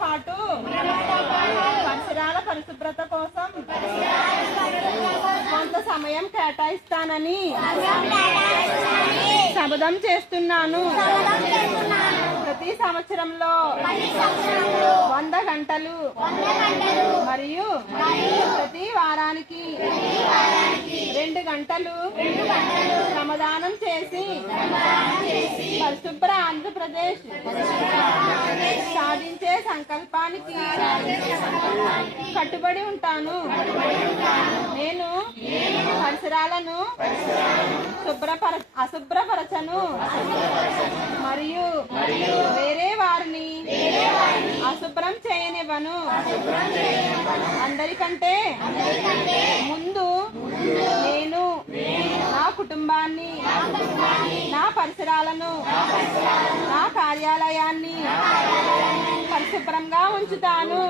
పాటు పరిసరాల పరిశుభ్రత కోసం కొంత సమయం కేటాయిస్తానని శపథం చేస్తున్నాను. ప్రతి సంవత్సరంలో 100 గంటలు మరియు ప్రతి వారానికి 2 గంటలు శ్రమదానం చేసి పరిశుభ్ర ఆంధ్రప్రదేశ్ సాధించే సంకల్పానికి కట్టుబడి ఉంటాను. నేను పరిసరాలను అశుభ్రపరచను మరియు వేరే వారిని అశుభ్రం చేయనివ్వను. అందరికంటే ముందు నేను నా కుటుంబాన్ని, నా పరిసరాలను, నా కార్యాలయాన్ని పరిశుభ్రంగా ఉంచుతాను.